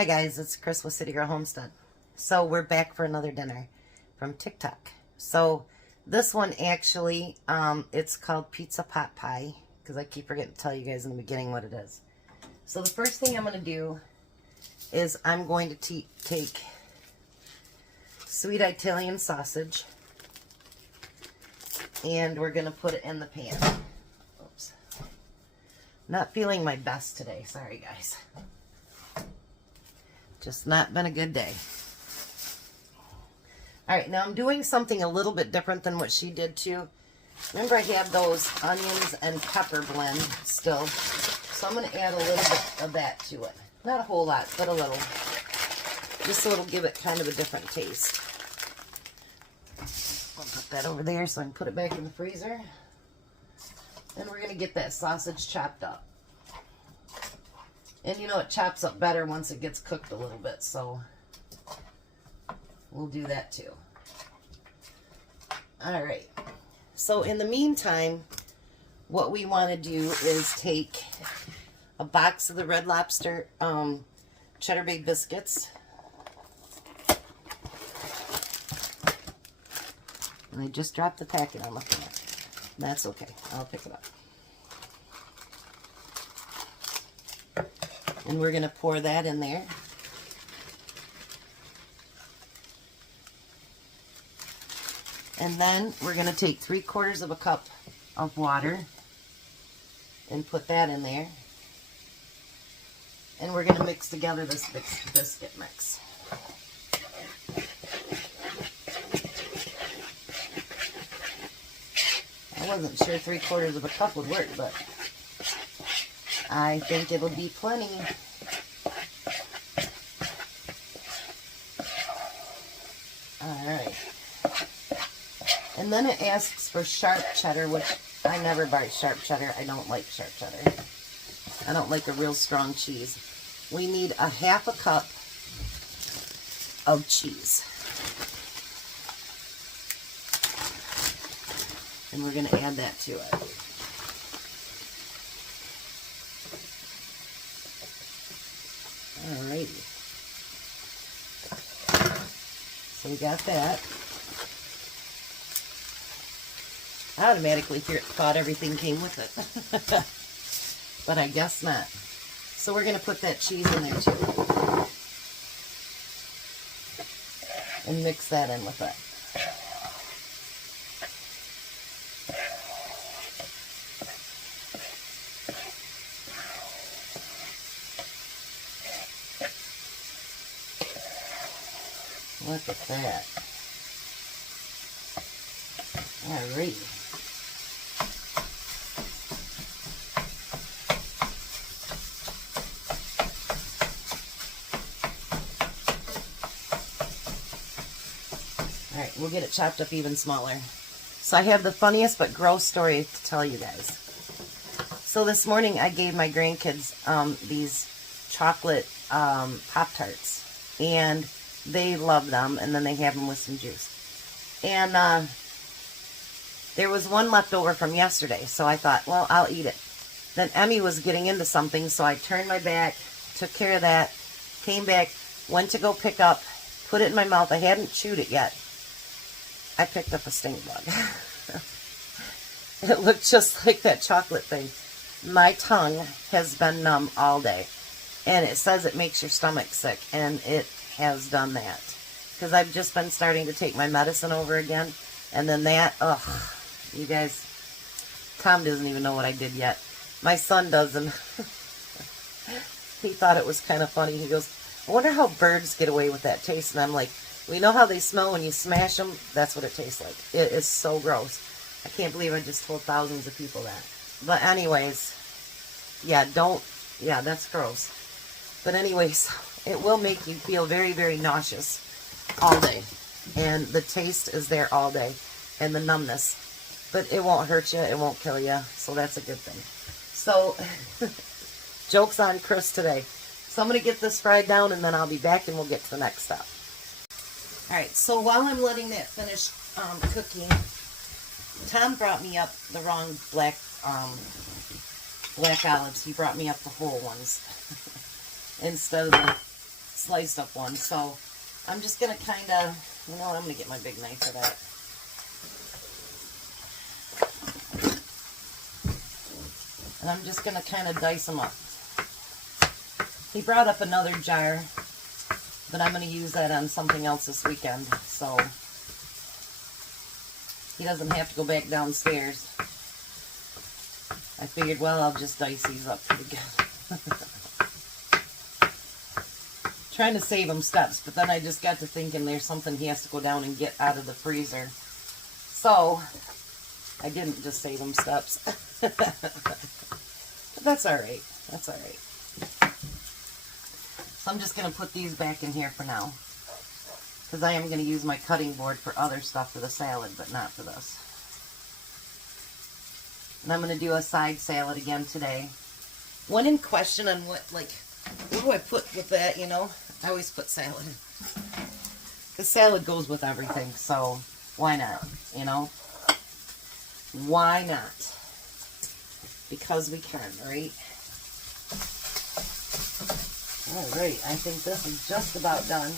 Hi guys, it's Chris with City Girl Homestead. So we're back for another dinner from TikTok. So this one actually, it's called pizza pot pie, because I keep forgetting to tell you guys in the beginning what it is. So the first thing I'm going to do is I'm going to take sweet Italian sausage, and we're going to put it in the pan. Oops. Not feeling my best today. Sorry guys. Just not been a good day. Alright, now I'm doing something a little bit different than what she did too. Remember I have those onions and pepper blend still. So I'm going to add a little bit of that to it. Not a whole lot, but a little. Just so it'll give it kind of a different taste. I'll put that over there so I can put it back in the freezer. And we're going to get that sausage chopped up. And you know, it chops up better once it gets cooked a little bit, so we'll do that too. Alright, so in the meantime, what we want to do is take a box of the Red Lobster Cheddar Bay biscuits. And I just dropped the packet I'm looking at. That's okay, I'll pick it up. And we're going to pour that in there. And then we're going to take 3/4 of a cup of water and put that in there. And we're going to mix together this biscuit mix. I wasn't sure 3/4 of a cup would work, but I think it'll be plenty. Alright. And then it asks for sharp cheddar, which I never buy sharp cheddar. I don't like sharp cheddar. I don't like a real strong cheese. We need a 1/2 cup of cheese. And we're going to add that to it. Alrighty. So we got that. I automatically thought everything came with it. But I guess not. So we're going to put that cheese in there too. And mix that in with it. Look at that. Alright. Alright, we'll get it chopped up even smaller. So I have the funniest but gross story to tell you guys. So this morning I gave my grandkids these chocolate Pop-Tarts. And they love them, and then they have them with some juice. And there was one left over from yesterday, so I thought, well, I'll eat it. Then Emmy was getting into something, so I turned my back, took care of that, came back, went to go pick up, put it in my mouth. I hadn't chewed it yet. I picked up a stink bug. It looked just like that chocolate thing. My tongue has been numb all day, and it says it makes your stomach sick, and it has done that, because I've just been starting to take my medicine over again, and then that, ugh, you guys, Tom doesn't even know what I did yet. My son doesn't. He thought it was kind of funny. He goes, I wonder how birds get away with that taste. And I'm like, we know how they smell when you smash them. That's what it tastes like. It is so gross. I can't believe I just told thousands of people that. But anyways, yeah, that's gross. But anyways, it will make you feel very, very nauseous all day. And the taste is there all day. And the numbness. But it won't hurt you. It won't kill you. So that's a good thing. So, joke's on Chris today. So I'm going to get this fried down, and then I'll be back and we'll get to the next step. Alright, so while I'm letting that finish cooking, Tom brought me up the wrong black olives. He brought me up the whole ones instead of the sliced up one. So I'm just going to kind of, you know what, I'm going to get my big knife for that. And I'm just going to kind of dice them up. He brought up another jar, but I'm going to use that on something else this weekend. So he doesn't have to go back downstairs. I figured, well, I'll just dice these up pretty good. Trying to save him steps, but then I just got to thinking there's something he has to go down and get out of the freezer. So I didn't just save him steps. But that's all right. That's all right. So I'm just going to put these back in here for now, because I am going to use my cutting board for other stuff for the salad, but not for this. And I'm going to do a side salad again today. When in question on what do I put with that, you know? I always put salad. Because salad goes with everything, so why not, you know? Why not? Because we can, right? Alright, I think this is just about done.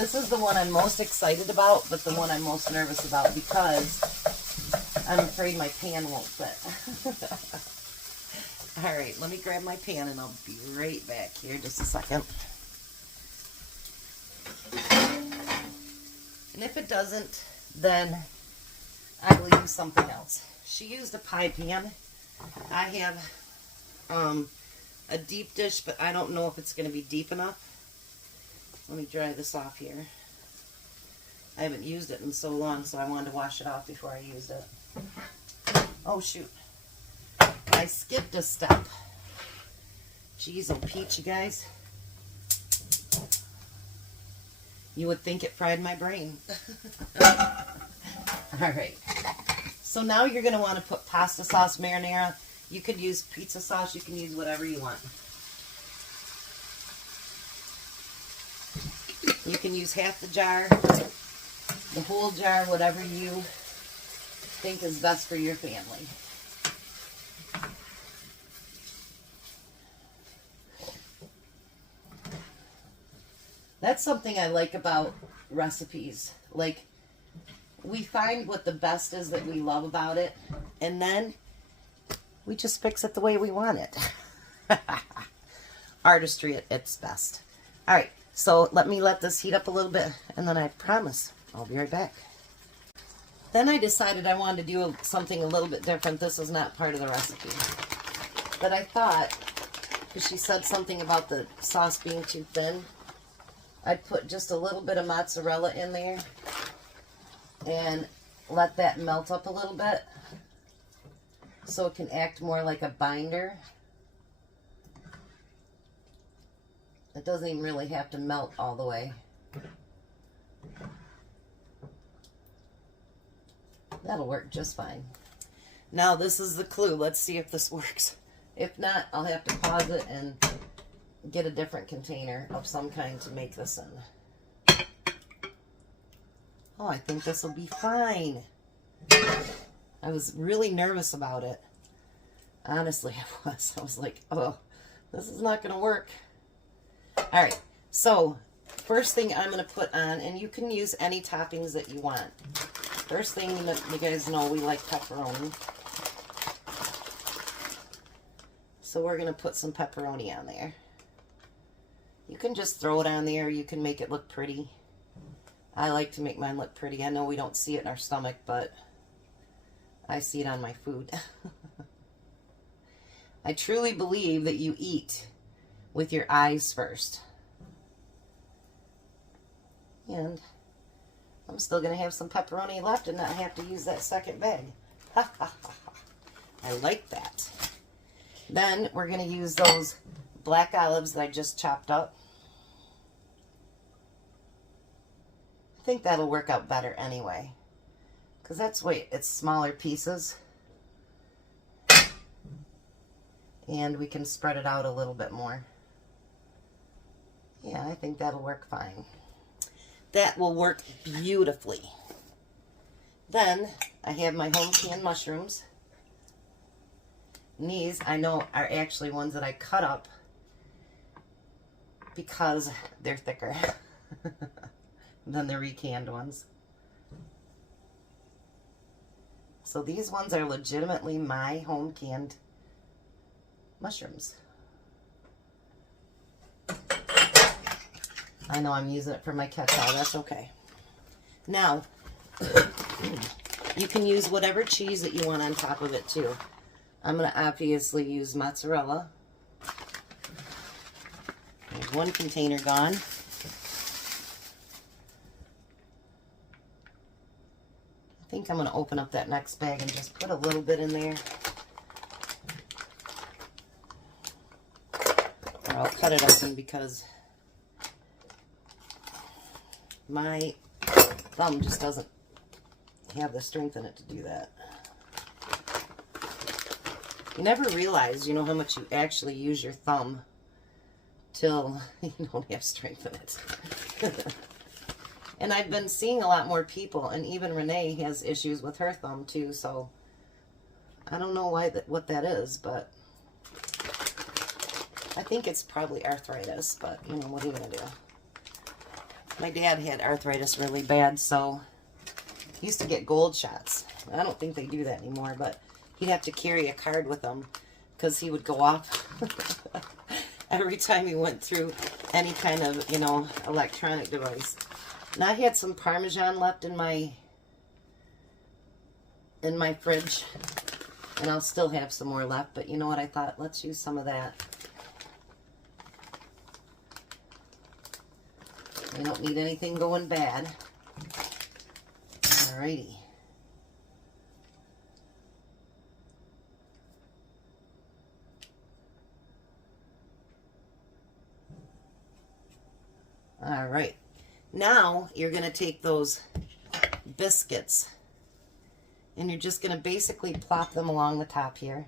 This is the one I'm most excited about, but the one I'm most nervous about because I'm afraid my pan won't fit. Alright, let me grab my pan and I'll be right back here just a second. And if it doesn't, then I will use something else. She used a pie pan. I have a deep dish, but I don't know if it's going to be deep enough. Let me dry this off here. I haven't used it in so long, so I wanted to wash it off before I used it. Oh, shoot. I skipped a step. Jeez, oh, Peach, you guys. You would think it fried my brain. Alright. So now you're going to want to put pasta sauce, marinara. You could use pizza sauce. You can use whatever you want. You can use half the jar, the whole jar, whatever you think is best for your family. That's something I like about recipes. Like, we find what the best is that we love about it, and then we just fix it the way we want it. Artistry at its best. All right, so let this heat up a little bit, and then I promise I'll be right back. Then I decided I wanted to do something a little bit different. This is not part of the recipe. But I thought, because she said something about the sauce being too thin, I'd put just a little bit of mozzarella in there and let that melt up a little bit so it can act more like a binder. It doesn't even really have to melt all the way. That'll work just fine. Now this is the clue. Let's see if this works. If not, I'll have to pause it and get a different container of some kind to make this in. Oh, I think this will be fine. I was really nervous about it. Honestly, I was. I was like, oh, this is not going to work. All right, so first thing I'm going to put on, and you can use any toppings that you want. First thing, you guys know we like pepperoni. So we're going to put some pepperoni on there. You can just throw it on there. You can make it look pretty. I like to make mine look pretty. I know we don't see it in our stomach, but I see it on my food. I truly believe that you eat with your eyes first. And I'm still going to have some pepperoni left and not have to use that second bag. I like that. Then we're going to use those black olives that I just chopped up. I think that'll work out better anyway, because that's why it's smaller pieces. And we can spread it out a little bit more. Yeah, I think that'll work fine. That will work beautifully. Then I have my home canned mushrooms. these I know are actually ones that I cut up because they're thicker than the recanned ones. So these ones are legitimately my home canned mushrooms. I know I'm using it for my catch-all. That's okay. Now, you can use whatever cheese that you want on top of it too. I'm going to obviously use mozzarella. There's one container gone. I think I'm going to open up that next bag and just put a little bit in there. Or I'll cut it open because my thumb just doesn't have the strength in it to do that. You never realize, you know, how much you actually use your thumb till you don't have strength in it. And I've been seeing a lot more people, and even Renee has issues with her thumb too, so I don't know what that is, but I think it's probably arthritis, but you know, what are you going to do? My dad had arthritis really bad, so he used to get gold shots. I don't think they do that anymore, but he'd have to carry a card with him because he would go off every time he went through any kind of, you know, electronic device. And I had some Parmesan left in my fridge, and I'll still have some more left, but you know what, I thought, let's use some of that. I don't need anything going bad. Alrighty. Alright. Now you're going to take those biscuits and you're just going to basically plop them along the top here.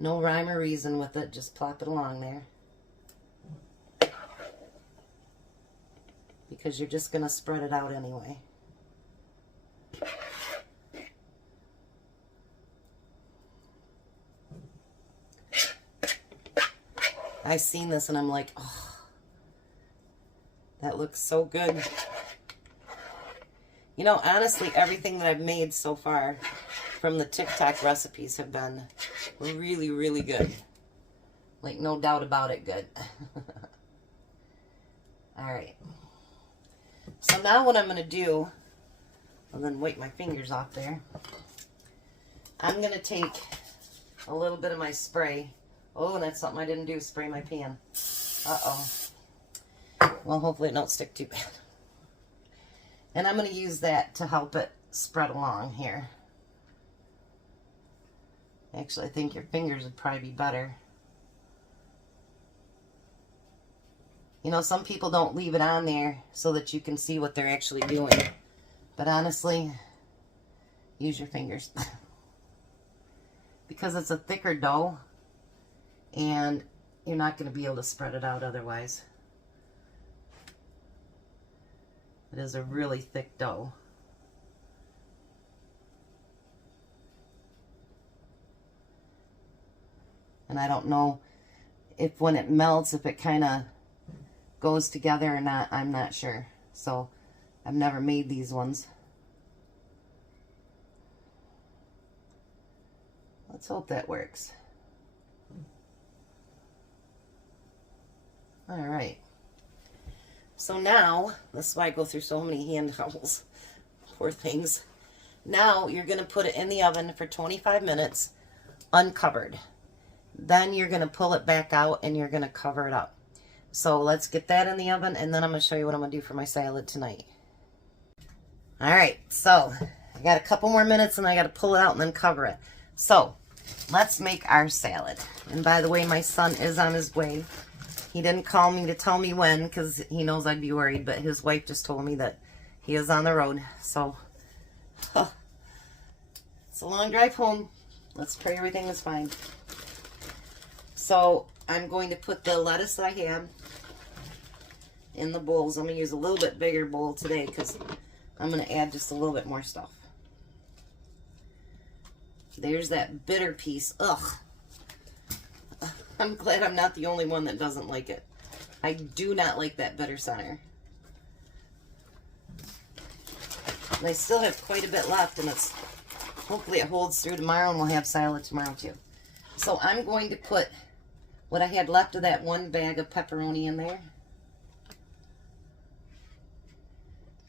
No rhyme or reason with it, just plop it along there. Because you're just going to spread it out anyway. I seen this and I'm like, oh, that looks so good. You know, honestly, everything that I've made so far from the TikTok recipes have been really, really good. Like, no doubt about it, good. Alright. So now what I'm going to do, and then wipe my fingers off there, I'm going to take a little bit of my spray. Oh, and that's something I didn't do, spray my pan. Uh-oh. Well, hopefully it don't stick too bad. And I'm going to use that to help it spread along here. Actually, I think your fingers would probably be better. You know, some people don't leave it on there so that you can see what they're actually doing. But honestly, use your fingers. Because it's a thicker dough, and you're not going to be able to spread it out otherwise. It is a really thick dough. And I don't know if when it melts, if it kind of goes together or not, I'm not sure. So I've never made these ones. Let's hope that works. All right. So now, this is why I go through so many hand towels. Poor things. Now you're going to put it in the oven for 25 minutes uncovered. Then you're going to pull it back out and you're going to cover it up. So let's get that in the oven, and then I'm going to show you what I'm going to do for my salad tonight. Alright, so I got a couple more minutes and I got to pull it out and then cover it. So let's make our salad. And by the way, my son is on his way. He didn't call me to tell me when because he knows I'd be worried, but his wife just told me that he is on the road. So it's a long drive home. Let's pray everything is fine. So I'm going to put the lettuce that I have in the bowls. I'm going to use a little bit bigger bowl today because I'm going to add just a little bit more stuff. There's that bitter piece. Ugh. I'm glad I'm not the only one that doesn't like it. I do not like that bitter center. And I still have quite a bit left, and it's hopefully it holds through tomorrow, and we'll have salad tomorrow too. So I'm going to put what I had left of that one bag of pepperoni in there.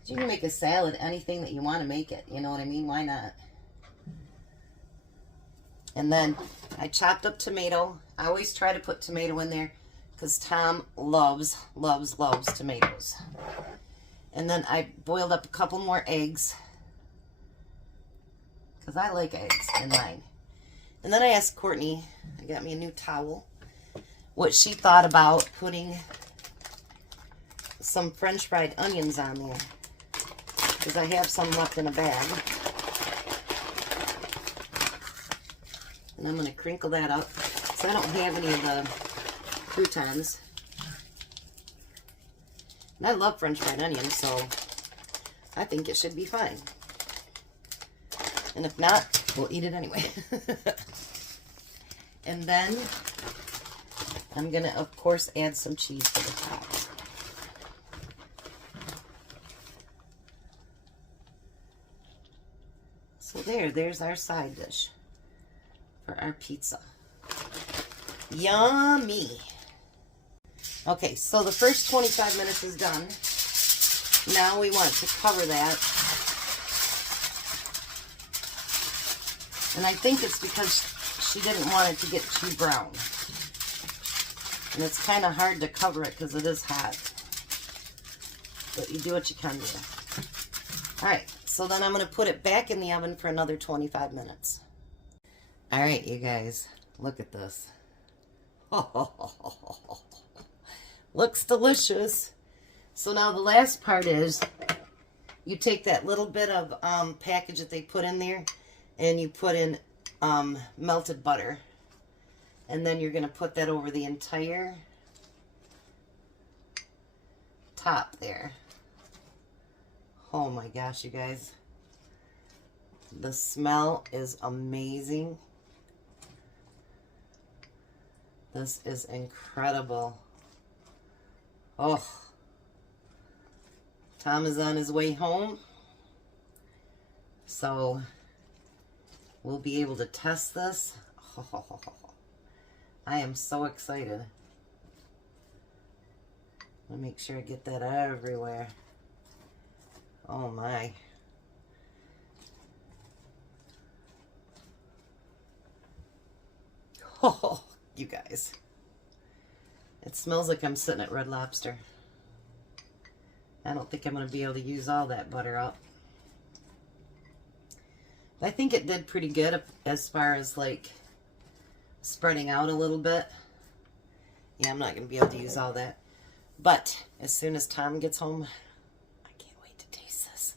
You can make a salad anything that you want to make it. You know what I mean? Why not? And then I chopped up tomato. I always try to put tomato in there because Tom loves tomatoes. And then I boiled up a couple more eggs because I like eggs in mine. And then I asked Courtney, I got me a new towel, what she thought about putting some French fried onions on there. Because I have some left in a bag. And I'm going to crinkle that up. So I don't have any of the croutons. And I love French fried onions, so I think it should be fine. And if not, we'll eat it anyway. And then I'm going to, of course, add some cheese to the top. So there's our side dish for our pizza. Yummy. Okay, so the first 25 minutes is done. Now we want to cover that. And I think it's because she didn't want it to get too brown. And it's kind of hard to cover it because it is hot. But you do what you can do. Alright, so then I'm going to put it back in the oven for another 25 minutes. Alright, you guys, look at this. Looks delicious. So now the last part is you take that little bit of package that they put in there and you put in melted butter. And then you're going to put that over the entire top there. Oh my gosh, you guys. The smell is amazing. This is incredible. Oh. Tom is on his way home. So we'll be able to test this. Oh, I am so excited. Let me make sure I get that everywhere. Oh my. Oh, you guys. It smells like I'm sitting at Red Lobster. I don't think I'm going to be able to use all that butter up. I think it did pretty good as far as like spreading out a little bit. Yeah, I'm not going to be able to use all that. But as soon as Tom gets home, I can't wait to taste this.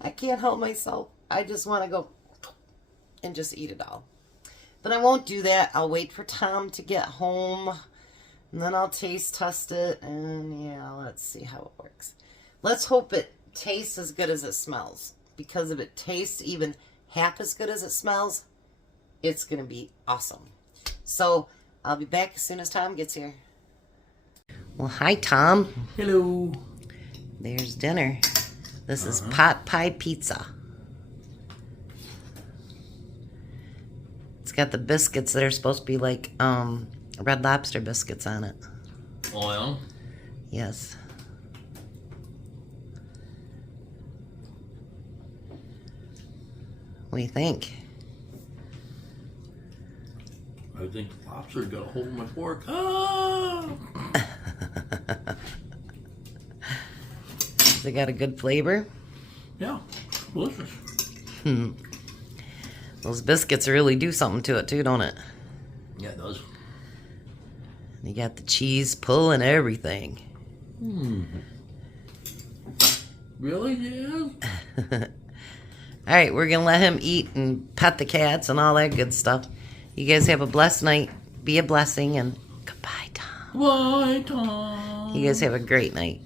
I can't help myself. I just want to go and just eat it all. But I won't do that. I'll wait for Tom to get home. And then I'll taste test it. And yeah, let's see how it works. Let's hope it tastes as good as it smells. Because if it tastes even half as good as it smells, it's going to be awesome. So I'll be back as soon as Tom gets here. Well, hi, Tom. Hello. There's dinner. This is pot pie pizza. It's got the biscuits that are supposed to be like Red Lobster biscuits on it. Oh, yeah? Yes. What do you think? I think the lobster got a hold of my fork. Ah! Has it got a good flavor? Yeah, delicious. Those biscuits really do something to it too, don't it? Yeah, it does. You got the cheese pull and everything. Really? Yeah. All right, we're going to let him eat and pet the cats and all that good stuff. You guys have a blessed night. be a blessing, and goodbye, Tom. Bye, Tom. You guys have a great night.